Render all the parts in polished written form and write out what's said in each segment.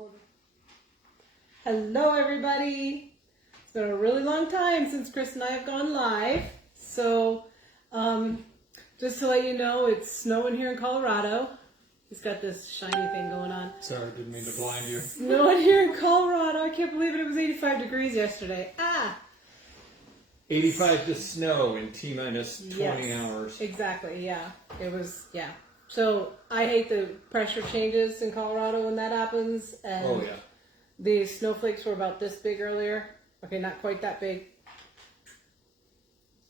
recording. Hello everybody. It's been a really long time since Chris and I have gone live. So just to let you know, it's snowing here in Colorado. He's got this shiny thing going on. Sorry, I didn't mean to blind you. Snowing here in Colorado. I can't believe it. It was 85 degrees yesterday. 85 to snow in T-minus 20 hours. Exactly, yeah. It was, yeah. So I hate the pressure changes in Colorado when that happens. And oh, yeah. the snowflakes were about this big earlier. Okay, not quite that big.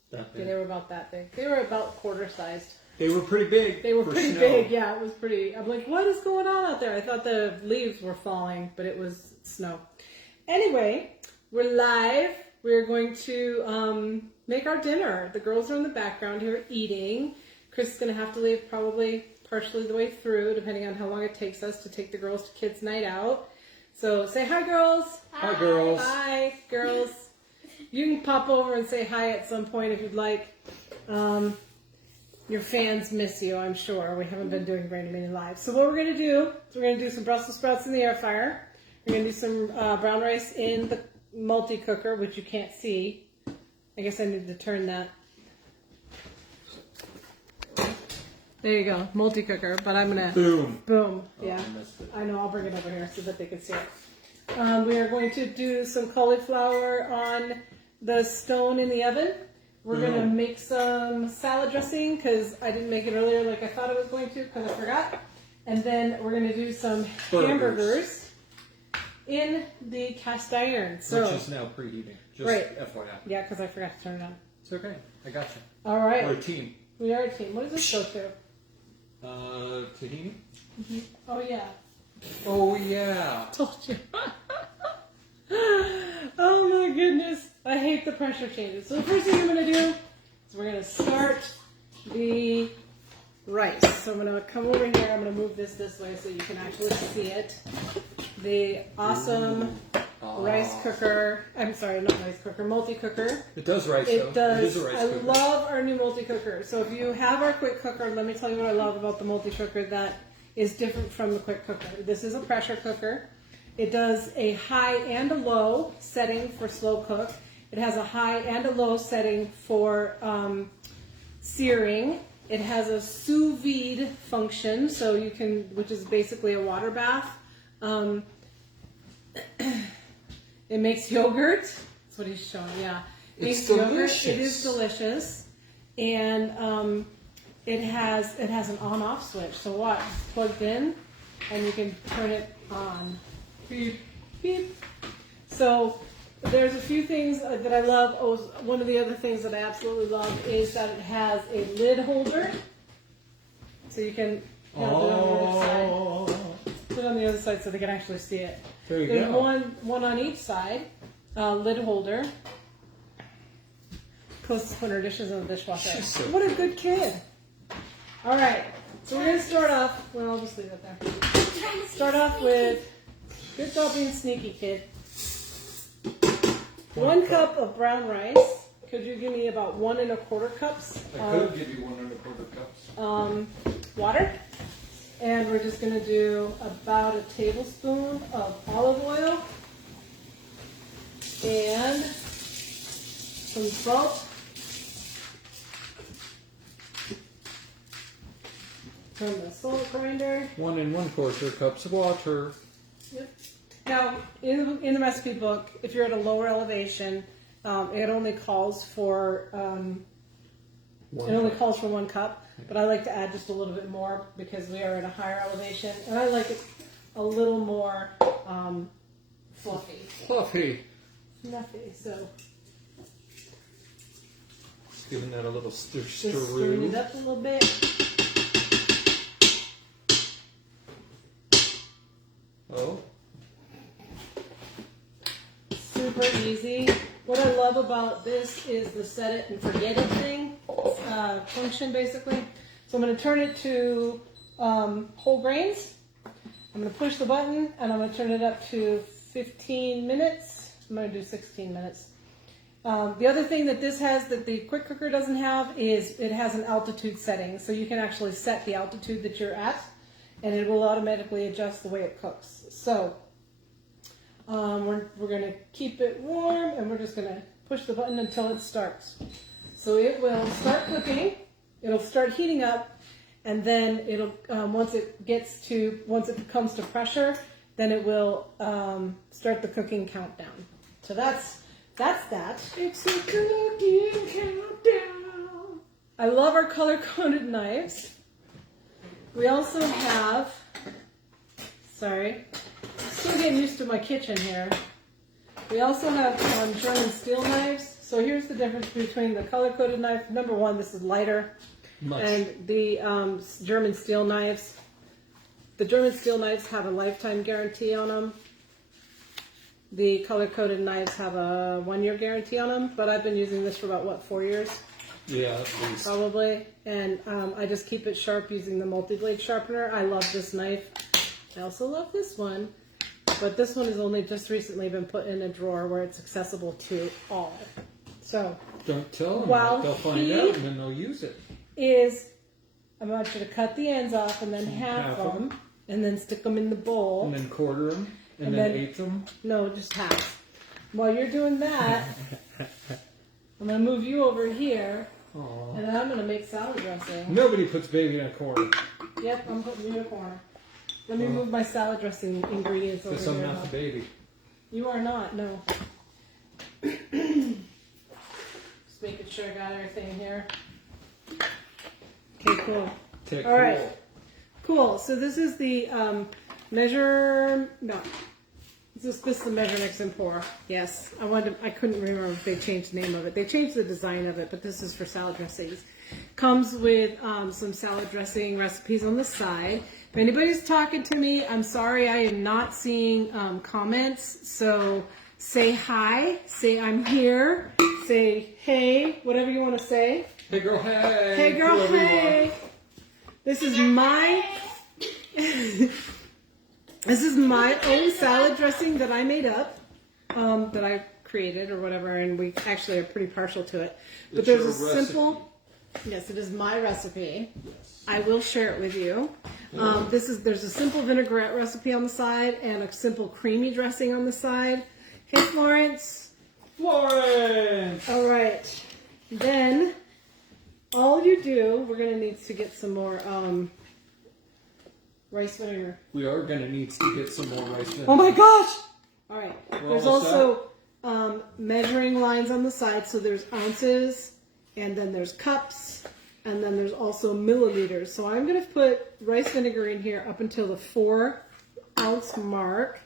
That big. Yeah, they were about that big. They were about quarter sized. They were pretty big. They were pretty big, yeah. It was pretty. I'm like, what is going on out there? I thought the leaves were falling, but it was snow. Anyway, we're live. We're going to make our dinner. The girls are in the background here eating. Chris is going to have to leave probably partially the way through, depending on how long it takes us to take the girls to kids' night out. So say hi, girls. Hi, girls. Hi, girls. You can pop over and say hi at some point if you'd like. Your fans miss you, I'm sure. We haven't been doing very many lives. So what we're going to do is we're going to do some Brussels sprouts in the air fryer. We're going to do some brown rice in the multi-cooker, which you can't see. I guess I need to turn that. There you go, multi-cooker, but I'm going to... Boom. Yeah, I know, I'll bring it over here so that they can see it. We are going to do some cauliflower on the stone in the oven. We're going to make some salad dressing because I didn't make it earlier like I thought I was going to because I forgot. And then we're going to do some hamburgers in the cast iron. So, which is now preheating. Just FYI. Yeah, because I forgot to turn it on. It's okay. I got you. All right. We're a team. We are a team. What does this go to? Tahini? Mm-hmm. Oh, yeah. Oh, yeah. Told you. Oh, my goodness. I hate the pressure changes. So the first thing I'm going to do is we're going to start the rice. So I'm going to come over here. I'm going to move this way so you can actually see it. The awesome rice cooker. I'm sorry, not rice cooker, multi-cooker. It does rice, it though. Does. It is a rice cooker. I love our new multi-cooker. So if you have our quick cooker, let me tell you what I love about the multi-cooker that is different from the quick cooker. This is a pressure cooker. It does a high and a low setting for slow cook. It has a high and a low setting for searing. It has a sous vide function, so you can, which is basically a water bath. It makes yogurt. That's what he's showing. Yeah, It's delicious. It is delicious, and it has an on-off switch. So watch, it's plugged in, and you can turn it on. Beep, beep. So there's a few things that I love. Oh, one of the other things that I absolutely love is that it has a lid holder. So you can put it on the other side. Put it on the other side so they can actually see it. There you There's go. one on each side, lid holder. Close to putting her dishes in the dishwasher. So what a good kid. All right, so we're going to start off, well, I'll just leave it there. Start off with, good job being sneaky, kid. 1 cup of brown rice. Could you give me about 1 1/4 cups? I could give you 1 1/4 cups. Water. And we're just going to do about a tablespoon of olive oil and some salt. From the salt grinder. 1 1/4 cups of water. Yep. Now, in the recipe book, if you're at a lower elevation, it only calls for 1 cup. But I like to add just a little bit more because we are at a higher elevation, and I like it a little more fluffy. Fluffy. So Just giving that a little stir. just stirring it up a little bit. Oh. Super easy. What I love about this is the set it and forget it thing function, basically. So I'm going to turn it to whole grains. I'm going to push the button, and I'm going to turn it up to 15 minutes. I'm going to do 16 minutes. The other thing that this has that the quick cooker doesn't have is it has an altitude setting. So you can actually set the altitude that you're at, and it will automatically adjust the way it cooks. So We're going to keep it warm, and we're just going to push the button until it starts. So it will start cooking. It'll start heating up, and then it'll once it comes to pressure, then it will start the cooking countdown. So that's that. It's a cooking countdown. I love our color-coded knives. We also have, sorry, still getting used to my kitchen here. We also have German steel knives. So here's the difference between the color-coded knife. Number one, this is lighter. Much. And the German steel knives. The German steel knives have a lifetime guarantee on them. The color-coded knives have a 1-year guarantee on them. But I've been using this for about, 4 years? Yeah, at least. Probably. And I just keep it sharp using the multi-blade sharpener. I love this knife. I also love this one. But this one has only just recently been put in a drawer where it's accessible to all. So, Don't tell them while that. They'll find out and then they'll use it. I want you to cut the ends off and then half them. And then stick them in the bowl. And then quarter them. And then eighth them. No, just half. While you're doing that, I'm going to move you over here. Aww. And then I'm going to make salad dressing. Nobody puts baby in a corner. Yep, I'm putting you in a corner. Let me move my salad dressing ingredients over Because here. I'm not the baby. You are not, no. Just making sure I got everything here. Okay, cool. All right. Cool. So this is the This is the measure, mix, and pour. Yes, I couldn't remember if they changed the name of it. They changed the design of it, but this is for salad dressings. Comes with some salad dressing recipes on the side. If anybody's talking to me, I'm sorry, I am not seeing comments. So say hi, say I'm here, say hey, whatever you want to say. Hey girl, hey. Hey girl, hey. This is my this is my own salad dressing that I made up, that I created or whatever, and we actually are pretty partial to it. But It's there's your a simple, yes, it is my recipe. Yes. I will share it with you. There's a simple vinaigrette recipe on the side and a simple creamy dressing on the side. Hey, Florence. Florence! All right. Then all you do, we're going to need to get some more rice vinegar. We are going to need to get some more rice vinegar. Oh my gosh! All right. We're There's almost also measuring lines on the side. So there's ounces, and then there's cups, and then there's also milliliters. So I'm going to put rice vinegar in here up until the 4-ounce mark.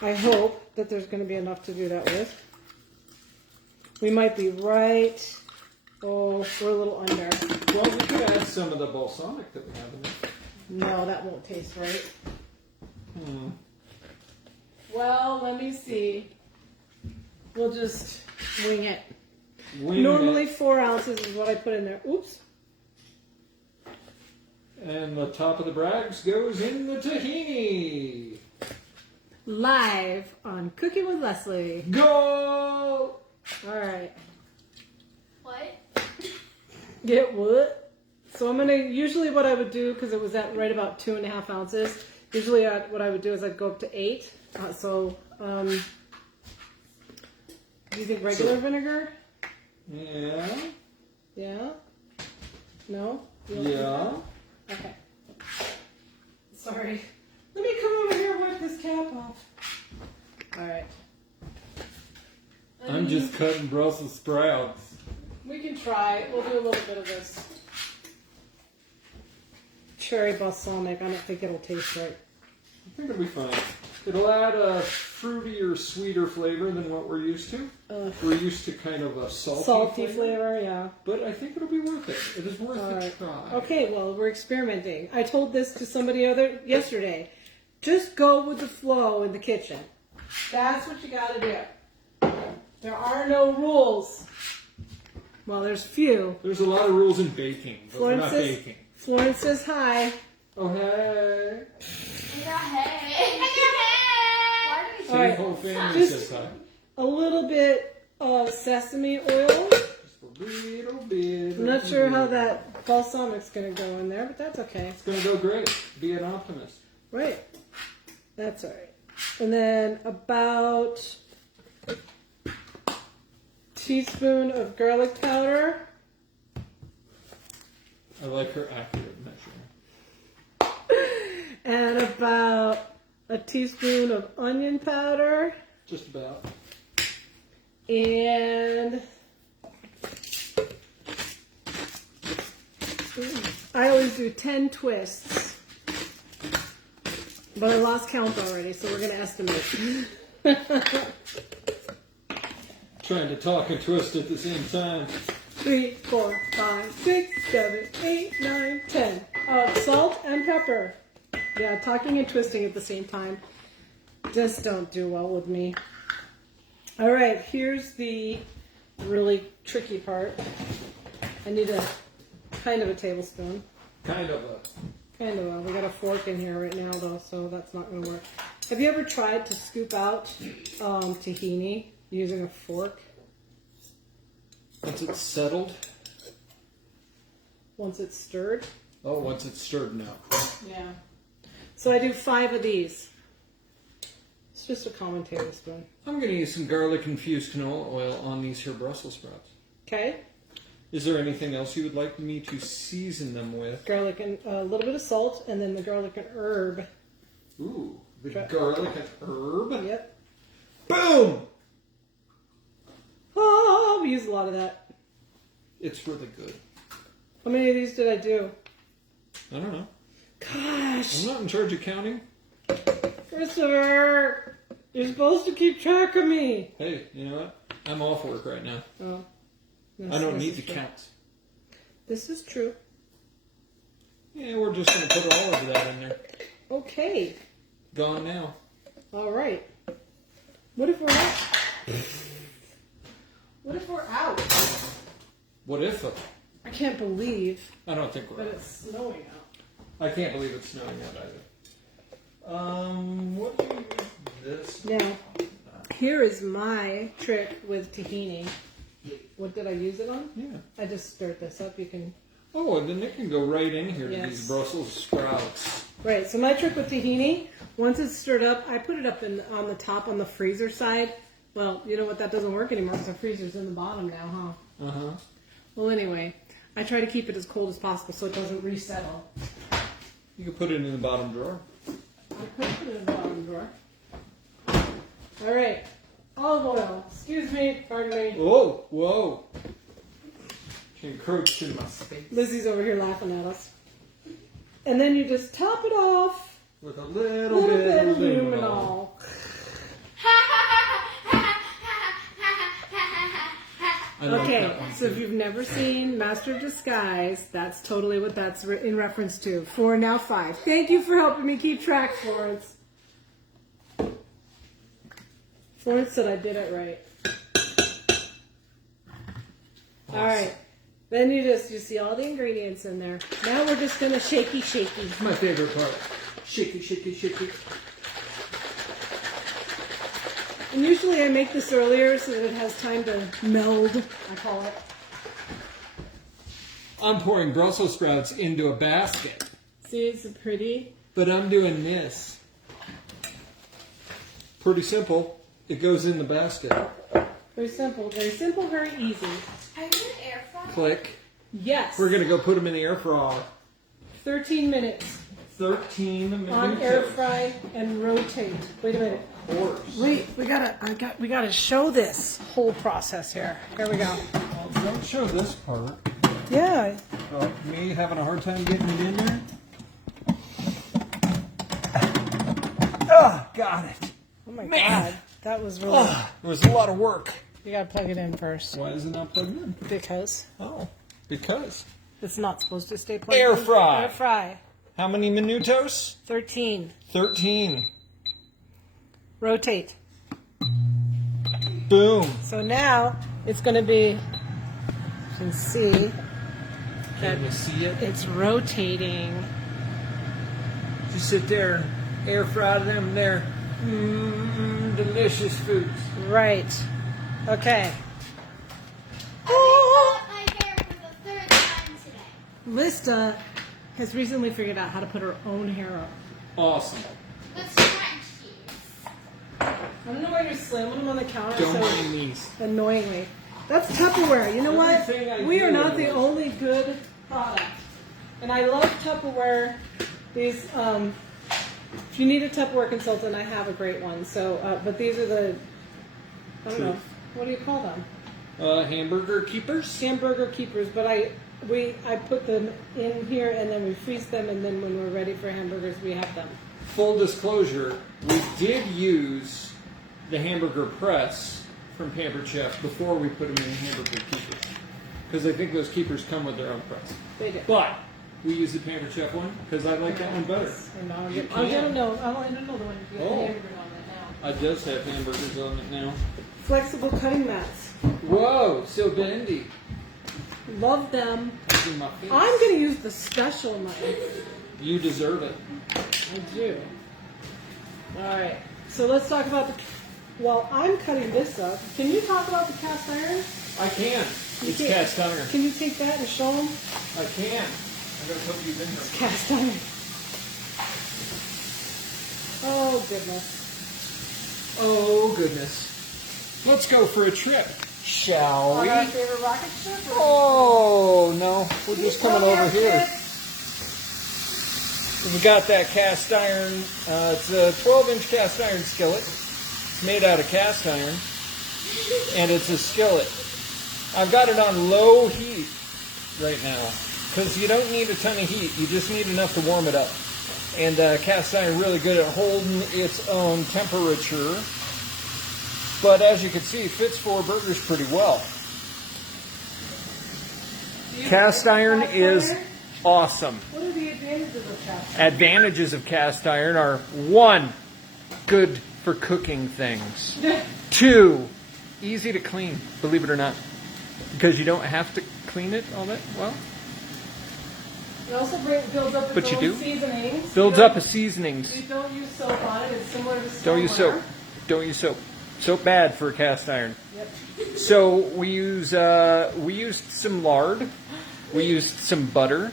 I hope that there's going to be enough to do that with. We might be right. Oh, we're a little under. Well, we could add some of the balsamic that we have in there. No, that won't taste right. Hmm. Well, let me see. We'll just wing it. Normally, 4 ounces is what I put in there. Oops. and the top of the brags goes in the tahini. Live on Cooking with Leslie. Go! All right. What? Get what? So I'm gonna, usually what I would do, because it was at right about 2.5 ounces, usually what I would do is I'd go up to 8. Do you think regular vinegar? Yeah. Yeah? No? You don't Yeah. think that? Okay. Sorry. Let me come over here and wipe this cap off. Alright. I'm just cutting Brussels sprouts. We can try. We'll do a little bit of this cherry balsamic. I don't think it'll taste right. I think it'll be fine. It'll add a fruitier, sweeter flavor than what we're used to. We're used to kind of a salty flavor, yeah. But I think it'll be worth it. It is worth a try. Okay, well, we're experimenting. I told this to somebody yesterday. Just go with the flow in the kitchen. That's what you got to do. There are no rules. Well, there's few. There's a lot of rules in baking, but we're not baking. Florence says hi. Oh, hey. Hey. See, All right. the whole family Just says hi. a little bit of sesame oil. Just a little bit. I'm not sure how that balsamic's going to go in there, but that's okay. It's going to go great. Be an optimist. Right. That's all right. And then about a teaspoon of garlic powder. I like her accurate measuring. And about a teaspoon of onion powder. Just about. And I always do 10 twists. But I lost count already, so we're going to estimate. Trying to talk and twist at the same time. 3, 4, 5, 6, 7, 8, 9, 10. Salt and pepper. Yeah, talking and twisting at the same time just don't do well with me. All right, here's the really tricky part. I need a kind of a tablespoon. Kind of a. We got a fork in here right now though, so that's not going to work. Have you ever tried to scoop out tahini using a fork? Once it's settled. Once it's stirred? Oh, once it's stirred now. Yeah. So I do 5 of these. It's just a common tablespoon. I'm going to use some garlic infused canola oil on these here Brussels sprouts. Okay. Is there anything else you would like me to season them with? Garlic and a little bit of salt, and then the garlic and herb. Ooh, the garlic and herb. Yep. Boom! Oh, we use a lot of that. It's really good. How many of these did I do? I don't know. Gosh. I'm not in charge of counting. Christopher, you're supposed to keep track of me. Hey, you know what? I'm off work right now. Oh. I don't need to count. This is true. Yeah, we're just going to put all of that in there. Okay. Gone now. All right. What if we're out? What if we're out? What if? I can't believe I don't think we're that out. it's snowing out. I can't believe it's snowing out either. What do you use this? Now, here is my trick with tahini. What did I use it on? Yeah. I just stirred this up. You can... Oh, and then it can go right in here to Yes. these Brussels sprouts. Right, so my trick with tahini, once it's stirred up, I put it up on the top on the freezer side. Well, you know what? That doesn't work anymore because the freezer's in the bottom now, huh? Uh-huh. Well, anyway, I try to keep it as cold as possible so it doesn't resettle. You can put it in the bottom drawer. I put it in the bottom drawer. All right. Olive oil. Excuse me. Pardon me. Whoa, whoa. She encroached in my space. Lizzie's over here laughing at us. And then you just top it off With a little bit of luminol. I like Okay, that one so if too. you've never seen Master of Disguise, that's totally what that's in reference to. 4, now 5. Thank you for helping me keep track, Florence. Florence said I did it right. All right. Then you see all the ingredients in there. Now we're just going to shaky. It's my favorite part. Shaky, shaky, shaky. And usually I make this earlier so that it has time to meld, I call it. I'm pouring Brussels sprouts into a basket, See, it's pretty. but I'm doing this. Pretty simple. It goes in the basket. Very simple, very easy. Are you an air fryer? Click. Yes. We're going to go put them in the air fryer. 13 minutes 13 minutes. on air fry and rotate. Wait a minute. Of course. Wait, we gotta show this whole process here. Here we go. Well, don't show this part. Yeah. Me having a hard time getting it in there. Oh, got it. Oh my Man. god. That was really. Oh, it was a lot of work. You gotta plug it in first. Why is it not plugged in? Because Oh, because. it's not supposed to stay plugged in. Air fry. Air fry. How many minutos? 13. 13. Rotate. Boom. So now it's gonna be, you can see Can you see it? it's rotating. Just sit there and air fry them there. Delicious foods. Right. Okay. I cut my hair for the 3rd time today. Lista has recently figured out how to put her own hair up. Awesome. With scrunchies. Annoyingly slim. Put them on the counter. Don't so mind these. annoyingly. That's Tupperware. You know what? Everything I We do are not the annoys. only good product. And I love Tupperware. These, if you need a Tupperware consultant, I have a great one. So, but these are the, I don't know, what do you call them? Hamburger keepers? Hamburger keepers. But I put them in here and then we freeze them, and then when we're ready for hamburgers, we have them. Full disclosure, we did use the hamburger press from Pampered Chef before we put them in hamburger keepers. Because I think those keepers come with their own press. They do. But we use the Pampered Chef one because I like that one better. And I'll You get can. another one. You got the Oh. hamburger on it now. It does have hamburgers on it now. Flexible cutting mats. Whoa, so bendy. Love them. That's in my face. I'm going to use the special knife. You deserve it. I do. All right. So let's talk about the. While I'm cutting this up, can you talk about the cast iron? I can. It's can. cast iron. Can you take that and show them? I can. I gotta hope you've been here. It's cast iron. Oh goodness. Oh goodness. Let's go for a trip, shall On we? our favorite rocket ship? Or- Oh no, we're just coming Come over here. kid. We got that cast iron. It's a 12-inch cast iron skillet. It's made out of cast iron, and it's a skillet. I've got it on low heat right now because you don't need a ton of heat. You just need enough to warm it up. And cast iron really good at holding its own temperature. But as you can see, it fits 4 burgers pretty well. Do you Cast like iron cast is iron? awesome. What are the advantages of cast iron? Advantages of cast iron are 1, good for cooking things. 2, easy to clean, believe it or not. Because you don't have to clean it all that well. It also builds up its But you own do. seasonings. Builds You up don't- a seasonings. You don't use soap on it. It's similar to Stoneware. Don't use soap. Don't use soap. Soap bad for a cast iron. Yep. So we used some lard. We used some butter.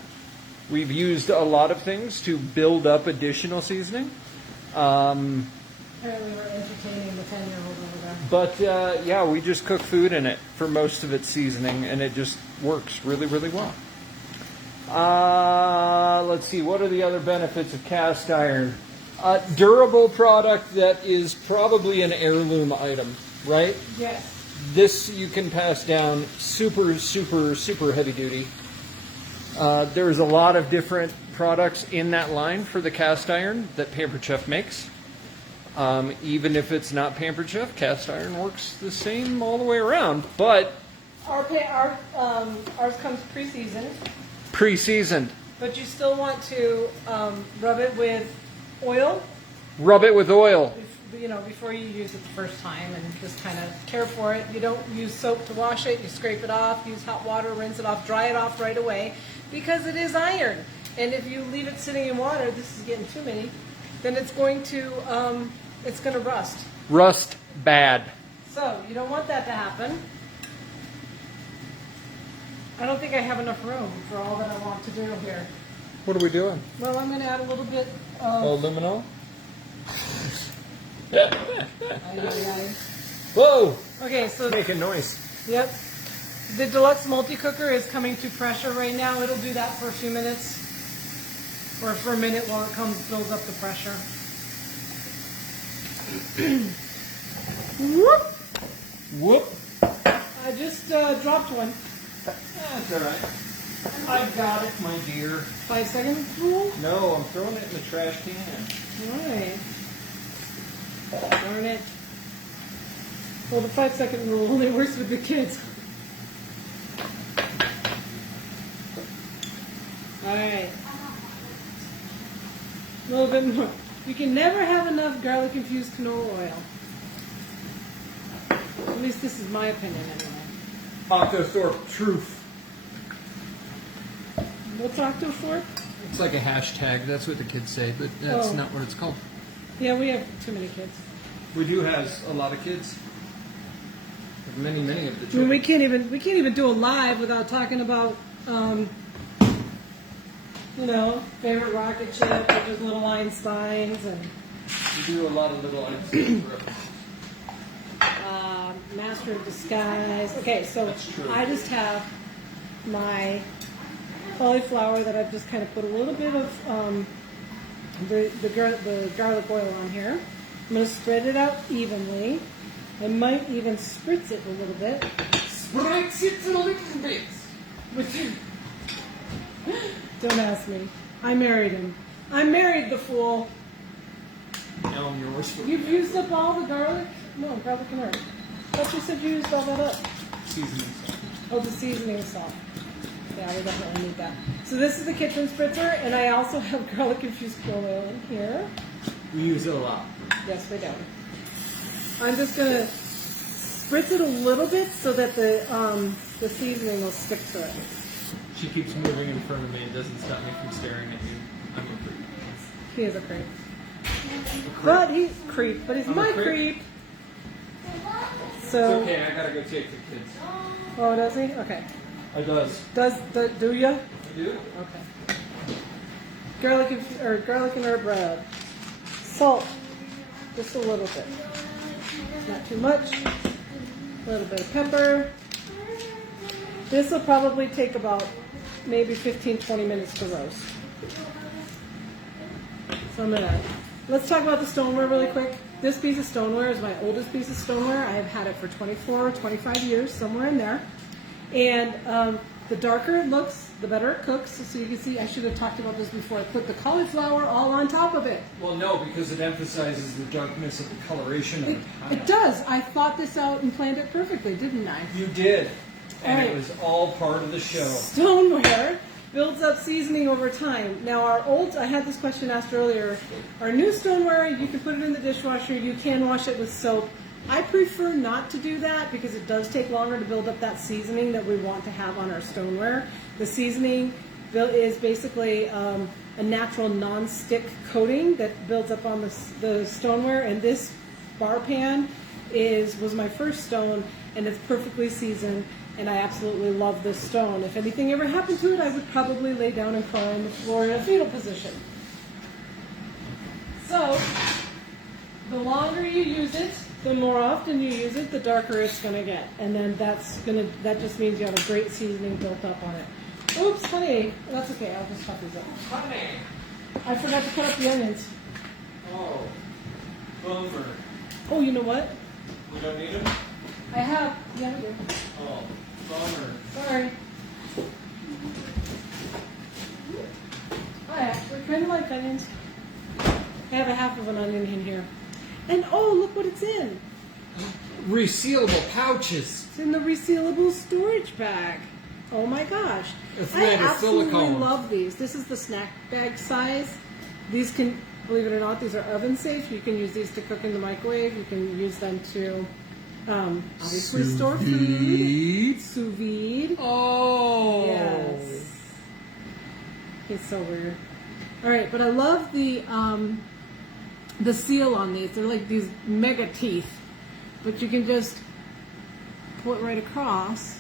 We've used a lot of things to build up additional seasoning. Apparently we're entertaining the 10-year-old over there. But yeah, we just cook food in it for most of its seasoning, and it just works really, really well. Let's see, what are the other benefits of cast iron? Durable product that is probably an heirloom item, right? Yes. This you can pass down super, super, super heavy duty. There's a lot of different products in that line for the cast iron that Pampered Chef makes. Even if it's not Pampered Chef, cast iron works the same all the way around, but Ours comes pre-seasoned, pre-seasoned. but you still want to rub it with oil, Rub it with oil. before you use it the first time, and just kind of care for it. You don't use soap to wash it. You scrape it off, use hot water, rinse it off, dry it off right away, because it is iron. And if you leave it sitting in water, this is getting too many, then it's going to rust. Rust bad. So you don't want that to happen. I don't think I have enough room for all that I want to do here. What are we doing? Well, I'm going to add a little bit Oh, of. luminol? Ay. Whoa! Okay, so Making noise. yep, the deluxe multi-cooker is coming to pressure right now. It'll do that for a few minutes, or for a minute while it builds up the pressure. Whoop! Whoop! I just dropped one. That's all right. I got it, my dear. 5 second rule. No, I'm throwing it in the trash can. Right. Darn it. Well, the 5 second rule only works with the kids. Alright. A little bit more. You can never have enough garlic infused canola oil. At least this is my opinion anyway. Octothorpe truth. What's Octothorpe? It's like a hashtag. That's what the kids say, but that's Oh. not what it's called. Yeah, we have too many kids. We do have a lot of kids. Many, many of the I mean, children. we can't even do a live without talking about, favorite rocket ship, which is Little Einsteins, and We do a lot of little Einstein references. master of disguise. Okay, so That's true. I just have my cauliflower that I've just kind of put a little bit of the garlic oil on here. I'm going to spread it out evenly. I might even spritz it a little bit. Spritz it a little bit. Don't ask me. I married him. I married the fool. Now I'm yours. You've used up all the garlic? No, garlic and herb. I thought you said you used all that up. Seasoning. Oh, the seasoning salt. Yeah, we definitely need that. So this is the kitchen spritzer, and I also have garlic infused oil in here. We use it a lot. Yes, we do. I'm just gonna spritz it a little bit so that the seasoning will stick to it. She keeps moving in front of me. It doesn't stop me from staring at you. I'm a creep. He is a creep. But he's I'm a my creep. creep. It's So, okay. I gotta go take the kids. oh, does he? Okay. I does. Do ya? I do. Okay. Garlic and herb rub. Salt, just a little bit. Not too much. A little bit of pepper. This will probably take about maybe 15-20 minutes to roast. So let's talk about the stoneware really quick. This piece of stoneware is my oldest piece of stoneware. I have had it for 24 or 25 years, somewhere in there. And the darker it looks, the better it cooks. So you can see, I should have talked about this before. I put the cauliflower all on top of it. Well, no, because it emphasizes the darkness of the coloration of the pineapple. It does. I thought this out and planned it perfectly, didn't I? You did. And Alright. it was all part of the show. Stoneware builds up seasoning over time. Now I had this question asked earlier. Our new stoneware, you can put it in the dishwasher, you can wash it with soap. I prefer not to do that because it does take longer to build up that seasoning that we want to have on our stoneware. The seasoning is basically a natural non-stick coating that builds up on the stoneware, and this bar pan was my first stone, and it's perfectly seasoned, and I absolutely love this stone. If anything ever happened to it, I would probably lay down and cry on the floor in a fetal position. So, the longer you use it, the more often you use it, the darker it's going to get. And then that just means you have a great seasoning built up on it. Oops, honey. That's okay. I'll just cut these up. Honey! I forgot to cut up the onions. Oh, bummer. Oh, you know what? We don't need them? I have. Yeah, I do. Oh, bummer. Sorry. I actually kind of like onions. I have a half of an onion in here. And oh, look what it's in. Resealable pouches. It's in the resealable storage bag. Oh my gosh. It's I made of absolutely silicone. love these. This is the snack bag size. These can, believe it or not, these are oven safe. You can use these to cook in the microwave. You can use them to obviously store food. Sous vide. Oh. Yes. It's so weird. All right, but I love the seal on these. They're like these mega teeth, but you can just pull it right across,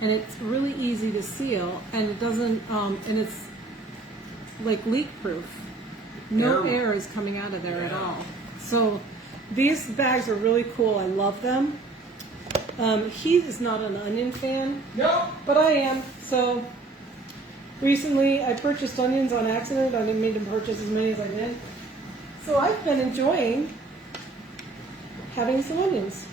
and it's really easy to seal, and it doesn't, and it's like leak proof. No air is coming out of there at all. So these bags are really cool. I love them. He is not an onion fan. No. But I am. So recently I purchased onions on accident. I didn't mean to purchase as many as I did. So I've been enjoying having some onions.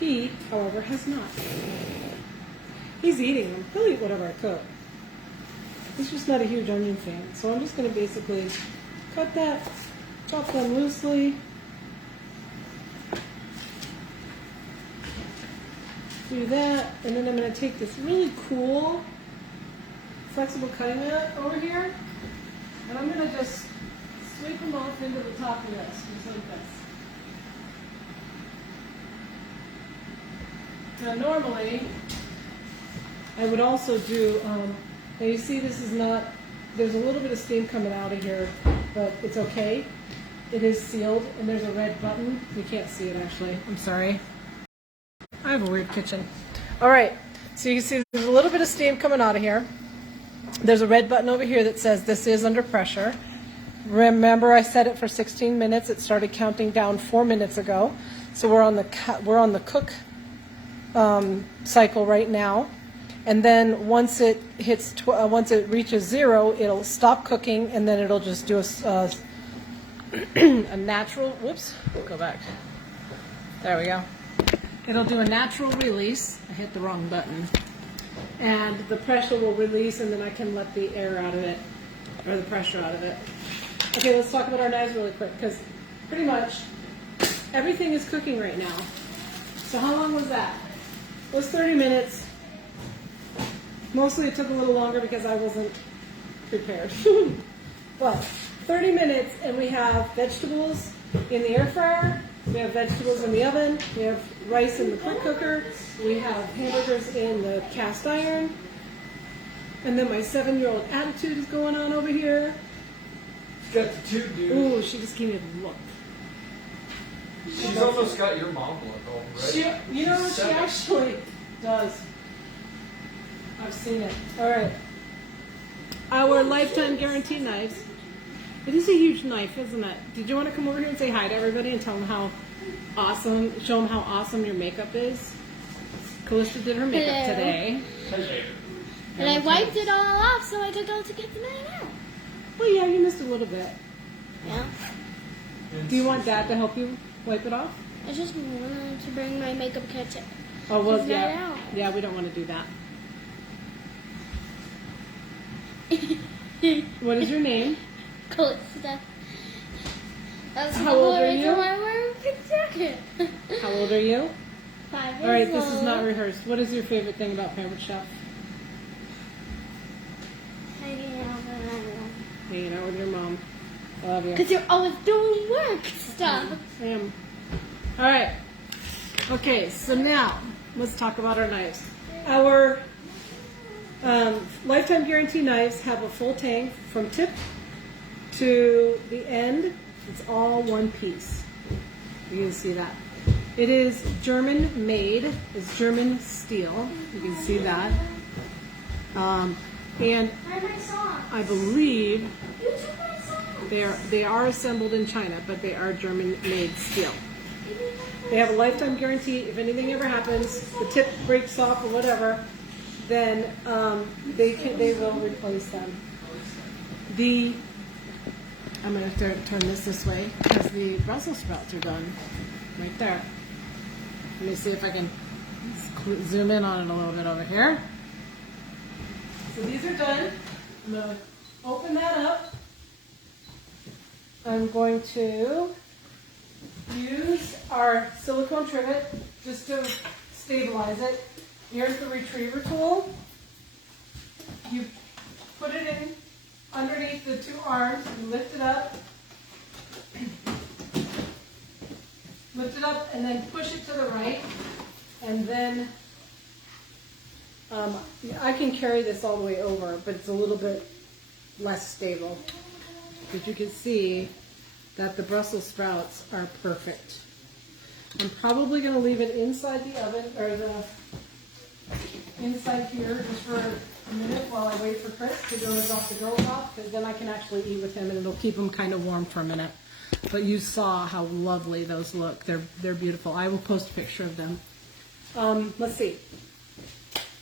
He, however, has not. He's eating them. He'll eat whatever I cook. He's just not a huge onion fan. So I'm just going to basically cut that, chop them loosely. Do that, and then I'm going to take this really cool flexible cutting mat over here, and I'm going to just sweep them off into the top of this, just like this. Now normally, I would also do, now you see this is not, there's a little bit of steam coming out of here, but it's okay. It is sealed, and there's a red button. You can't see it actually, I'm sorry. I have a weird kitchen. All right, so you can see there's a little bit of steam coming out of here. There's a red button over here that says this is under pressure. Remember, I set it for 16 minutes. It started counting down 4 minutes ago. So we're on the cook cycle right now. And then once it reaches 0, it'll stop cooking, and then it'll just do a natural. Whoops, we'll go back. There we go. It'll do a natural release. I hit the wrong button. And the pressure will release, and then I can let the air out of it, or the pressure out of it. Okay, let's talk about our knives really quick, because pretty much everything is cooking right now. So how long was that? It was 30 minutes. Mostly it took a little longer because I wasn't prepared. But 30 minutes, and we have vegetables in the air fryer, we have vegetables in the oven, we have rice in the quick cooker, we have hamburgers in the cast iron, and then my 7-year-old attitude is going on over here. Got the two, dude. Ooh, she just gave me a look. She's almost got your mom look already. She actually does. I've seen it. All right. Our lifetime guarantee knives. It is a huge knife, isn't it? Did you want to come over here and say hi to everybody and tell them how awesome, show them how awesome your makeup is? Calista did her makeup today. And I wiped it all off, so I could go to get the night out. Well, yeah, you missed a little bit. Yeah. Do you want Dad to help you wipe it off? I just wanted to bring my makeup kit. Oh, well, It's yeah. night out. Yeah, we don't want to do that. What is your name? Calista. That's How old are you? I'm wearing a pink jacket. How old are you? 5 years All right, this is old. not rehearsed. What is your favorite thing about Pampered Chef? Hanging out with my mom. Hanging out with your mom. I love you. Because you're always doing work stuff. I am. All right. Okay, so now let's talk about our knives. Our lifetime guarantee knives have a full tang from tip to the end. It's all one piece. You can see that. It is German made. It's German steel. You can see that. And Where are my socks? I believe You took my socks. they are assembled in China, but they are German made steel. They have a lifetime guarantee. If anything ever happens, the tip breaks off or whatever, then they will replace them. I'm going to turn this way because the Brussels sprouts are done right there. Let me see if I can zoom in on it a little bit over here. So these are done. I'm going to open that up. I'm going to use our silicone trivet just to stabilize it. Here's the retriever tool. You put it in underneath the two arms, you lift it up, and then push it to the right, and then I can carry this all the way over, but it's a little bit less stable. But you can see that the Brussels sprouts are perfect. I'm probably going to leave it inside the oven, or the inside here, just for a minute while I wait for Chris to drop the girls off, because then I can actually eat with him and it'll keep him kind of warm for a minute. But you saw how lovely those look. They're beautiful. I will post a picture of them. Let's see.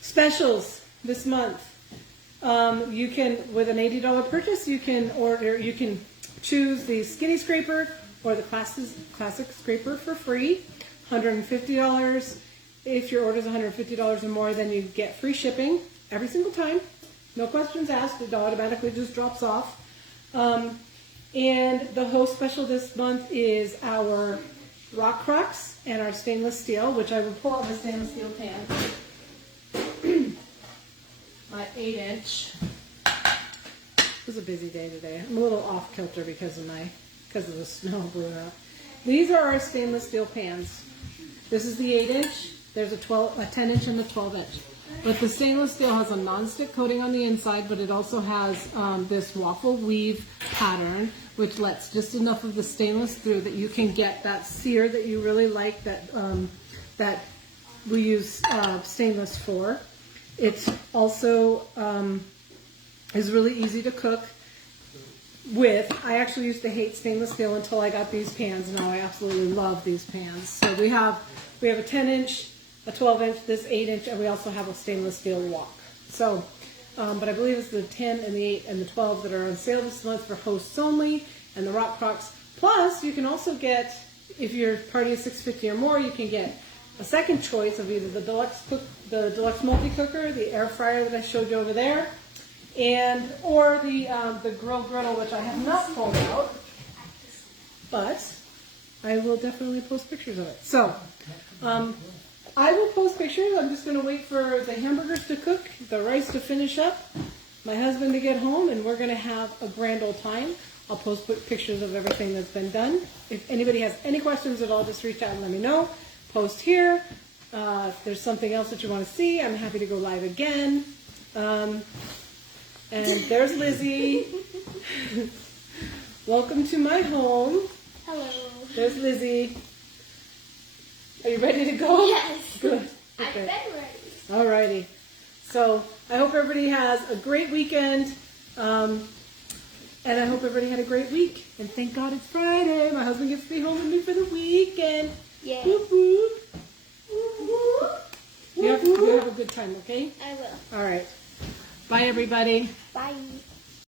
Specials this month. You can, with an $80 purchase, you can choose the skinny scraper or the classic scraper for free. $150. If your order is $150 or more, then you get free shipping every single time. No questions asked. It automatically just drops off. And the host special this month is our rock crocks and our stainless steel, which I will pull out my stainless steel pan. My 8-inch. It was a busy day today. I'm a little off kilter because of the snow blew out. These are our stainless steel pans. This is the 8-inch. There's a 10-inch and a 12-inch. But the stainless steel has a non-stick coating on the inside, but it also has this waffle weave pattern, which lets just enough of the stainless through that you can get that sear that you really like, that we use stainless for. It also is really easy to cook. I actually used to hate stainless steel until I got these pans. Now I absolutely love these pans. So we have a 10-inch, a 12-inch, this 8-inch, and we also have a stainless steel wok. So, but I believe it's the 10 and the 8 and the 12 that are on sale this month for hosts only, and the rock crocks. Plus, you can also get, if your party is 650 or more, you can get a second choice of either the deluxe multi-cooker, the air fryer that I showed you over there, or the grill griddle, which I have not pulled out, but I will definitely post pictures of it. So, I will post pictures. I'm just going to wait for the hamburgers to cook, the rice to finish up, my husband to get home, and we're going to have a grand old time. I'll post pictures of everything that's been done. If anybody has any questions at all, just reach out and let me know. Post here. If there's something else that you want to see, I'm happy to go live again. And there's Lizzie. Welcome to my home. Hello. There's Lizzie. Are you ready to go? Yes. Good. I've been Okay. ready. Alrighty. So I hope everybody has a great weekend. And I hope everybody had a great week. And thank God it's Friday. My husband gets to be home with me for the weekend. Yeah. Whoop, whoop. You have a good time, okay? I will. All right. Bye, everybody. Bye.